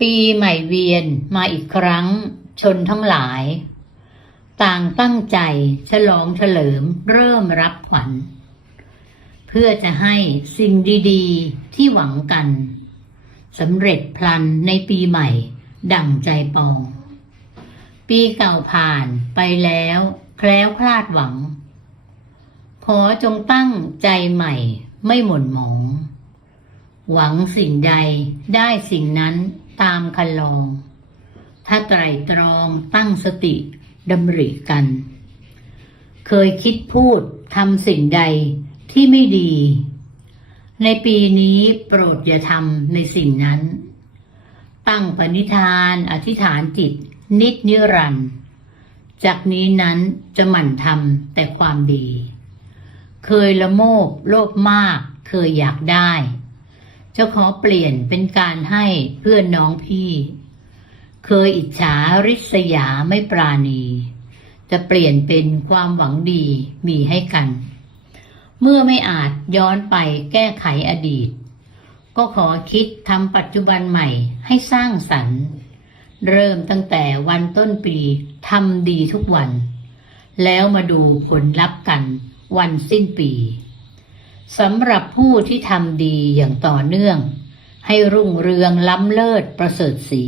ปีใหม่เวียนมาอีกครั้ง ชนทั้งหลาย ต่างตั้งใจฉลองเฉลิมเริ่มรับขวัญ เพื่อจะให้สิ่งดีๆที่หวังกันสำเร็จพลันในปีใหม่ ดั่งใจปอง ปีเก่าผ่านไปแล้ว แคล้วคลาดหวัง ขอจงตั้งใจใหม่ไม่หม่นหมอง หวังสิ่งใดได้สิ่งนั้น ตามคันลอง ถ้าไตรตรองตั้งสติดำริกัน เคยคิดพูดทำสิ่งใดที่ไม่ดี ในปีนี้โปรดอย่าทำในสิ่งนั้น ตั้งปณิธานอธิษฐานจิตนิดนิรันดร์จากนี้นั้นจะหมั่นทำแต่ความดี เคยละโมบโลภมาก เคยอยากได้ จะขอเปลี่ยนเป็นการให้เพื่อนน้องพี่ เคยอิจฉาริษยาไม่ปราณี จะเปลี่ยนเป็นความหวังดีมีให้กัน เมื่อไม่อาจย้อนไปแก้ไขอดีต ก็ขอคิดทำปัจจุบันใหม่ให้สร้างสรรค์ เริ่มตั้งแต่วันต้นปีทำดีทุกวัน แล้วมาดูผลลัพธ์กันวันสิ้นปี สำหรับผู้ที่ทำดีอย่างต่อเนื่อง ให้รุ่งเรืองล้ำเลิศประเสริฐสี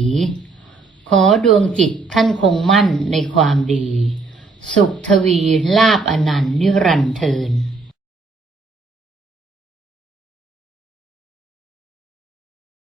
ขอดวงจิตท่านคงมั่นในความดี สุขทวีลาบอนันต์นิรันดร์เทิน